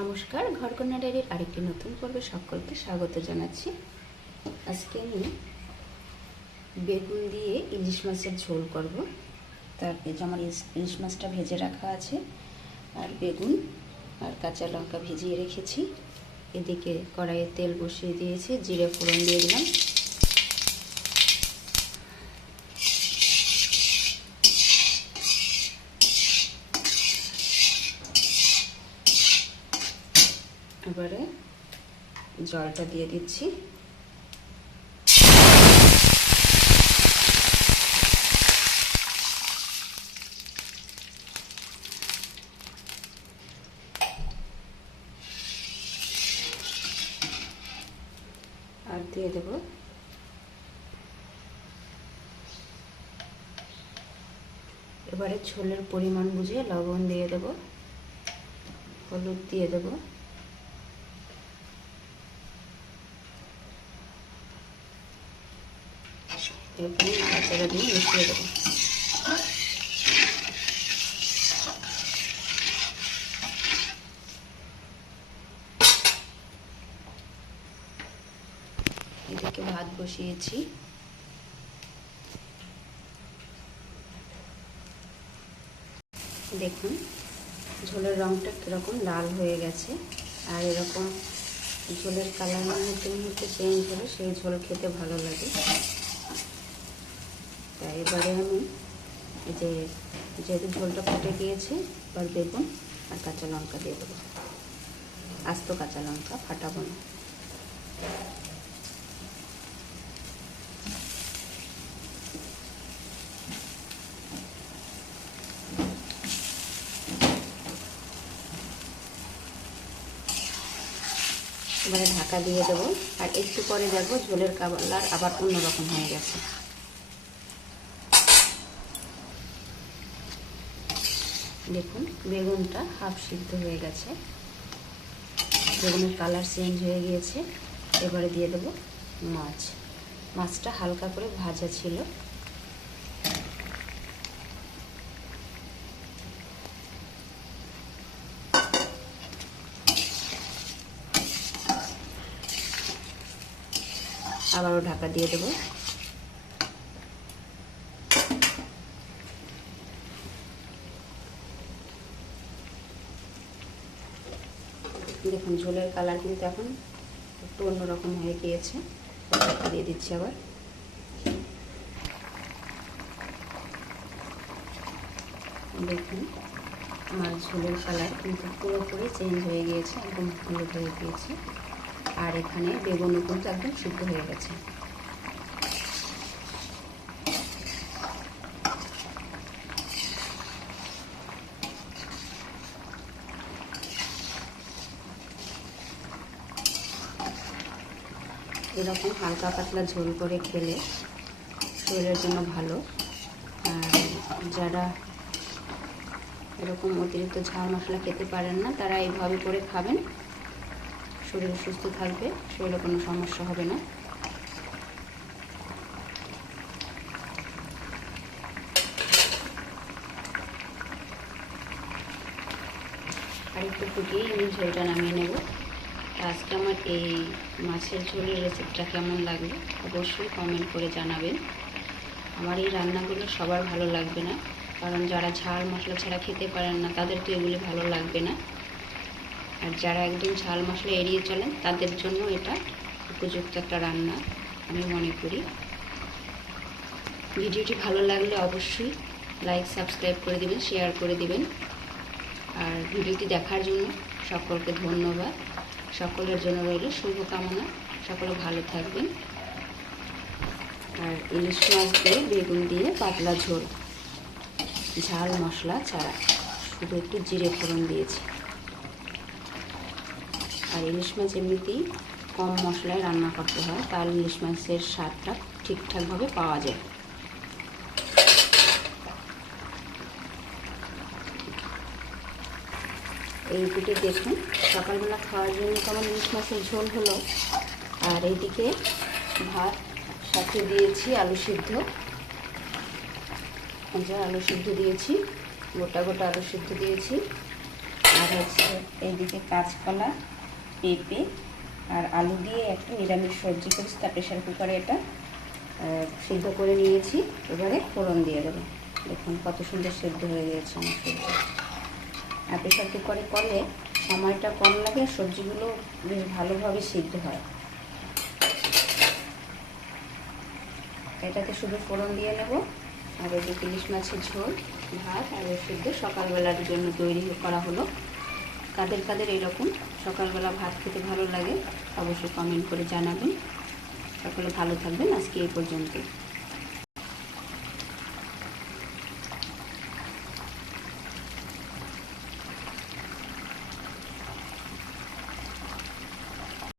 নমস্কার, ঘরকন্যা ডায়েরির আরেকটি নতুন পর্বে সকলকে স্বাগত জানাচ্ছি। আজকে আমি বেগুন দিয়ে ইলিশ মাছের ঝোল করব। তার আমার ইলিশ মাছটা ভেজে রাখা আছে, আর বেগুন আর কাঁচা লঙ্কা ভিজিয়ে রেখেছি। এদিকে কড়াইয়ে তেল বসিয়ে দিয়েছি, জিরে ফোড়ন দিয়ে দিলাম। এবারে জলটা দিয়ে দিচ্ছি। আর দিয়ে দেব এবারে ঝোলের পরিমাণ বুঝে লবণ দিয়ে দেব, হলুদ দিয়ে দেব, এরপরে নাড়াচাড়া দিয়ে মিশিয়ে দেবো। এদিকে ভাত বসিয়েছি। দেখুন ঝোলের রঙটা কীরকম লাল হয়ে গেছে, আর এরকম ঝোলের কালার মুহূর্তে মুহূর্তে চেঞ্জ হলে সেই ঝোল খেতে ভালো লাগে। তাই এবারে আমি যেহেতু ঝোলটা ফুটে গিয়েছে, এবার বেগুন আর কাঁচা লঙ্কা দিয়ে দেবো। আস্ত কাঁচা লঙ্কা, ফাটাবো না। এবারে ঢাকা দিয়ে দেবো, আর একটু পরে দেখবো ঝোলের কালার আবার অন্যরকম হয়ে গেছে। দেখুন বেগুনটা হাফ সিদ্ধ হয়ে গেছে, বেগুনের কালার চেঞ্জ হয়ে গিয়েছে। এবারে দিয়ে দেবো মাছটা হালকা করে ভাজা ছিল। আবারও ঢাকা দিয়ে দেবো। দেখুন ঝোলের কালার কিন্তু এখন একটু অন্যরকম হয়ে গিয়েছে। ঢাকা দিয়ে দিচ্ছি আবার। দেখুন আমার ঝোলের কালার কিন্তু পুরোপুরি চেঞ্জ হয়ে গিয়েছে, একদম হলুদ হয়ে গিয়েছে। আর এখানে বেগুনও কিন্তু একদম সিদ্ধ হয়ে গেছে। এরকম হালকা পাতলা ঝোল করে খেলে শরীরের জন্য ভালো। আর যারা এরকম অতিরিক্ত ঝাল মশলা খেতে পারেন না, তারা এইভাবে করে খাবেন, শরীর সুস্থ থাকবে, শরীরে কোনো সমস্যা হবে না। আর একটু ফুটিয়ে আমি ঝোলটা নামিয়ে নেব। আজকে আমার এই মাছের ঝোলের রেসিপিটা কেমন লাগলো অবশ্যই কমেন্ট করে জানাবেন। আমার এই রান্নাগুলো সবার ভালো লাগবে না, কারণ যারা ঝাল মশলা ছাড়া খেতে পারেন না তাদের তো এগুলি ভালো লাগবে না। আর যারা একদম ঝাল মশলা এড়িয়ে চলেন তাদের জন্য এটা উপযুক্ত একটা রান্না আমি মনে করি। ভিডিওটি ভালো লাগলে অবশ্যই লাইক সাবস্ক্রাইব করে দিবেন, শেয়ার করে দিবেন। আর ভিডিওটি দেখার জন্য সকলকে ধন্যবাদ। সকলের জন্য রইল শুভকামনা, সকলে ভালো থাকবেন। আর ইলিশ মাছ দিয়ে বেগুন দিয়ে পাতলা ঝোল, ঝাল মশলা ছাড়া, শুধু একটু জিরে ফোড়ন দিয়েছি। আর ইলিশ মাছ এমনিতেই কম মশলায় রান্না করতে হয়, তাহলে ইলিশ মাছের স্বাদটা ঠিকঠাকভাবে পাওয়া যায়। এই দিকে দেখুন সকালবেলা খাওয়ার জন্য কেমন ইলিশ মাছের ঝোল হলো। আর এইদিকে ভাত সাথে দিয়েছি আলু সিদ্ধ, আলু সিদ্ধ দিয়েছি, গোটা গোটা আলু সিদ্ধ দিয়েছি। আর হচ্ছে এইদিকে কাঁচকলা, পেঁপে আর আলু দিয়ে একটা নিরামিষ সবজি করেছি, তা প্রেশার কুকারে এটা সিদ্ধ করে নিয়েছি। এবারে ফোড়ন দিয়ে দেবো। দেখুন কত সুন্দর সিদ্ধ হয়ে গিয়েছে আমার সবজি। আর প্রেশার কুকারে করলে সময়টা কম লাগে আর সবজিগুলো বেশ ভালোভাবে সিদ্ধ হয়। এটাতে শুধু ফোড়ন দিয়ে নেব। আর ওই যে ইলিশ মাছের ঝোল, ভাত আর সিদ্ধ সকালবেলার জন্য তৈরি করা হলো। কাদের কাদের এরকম সকালবেলা ভাত খেতে ভালো লাগে অবশ্যই কমেন্ট করে জানাবেন। সকলে ভালো থাকবেন। আজকে এই পর্যন্ত।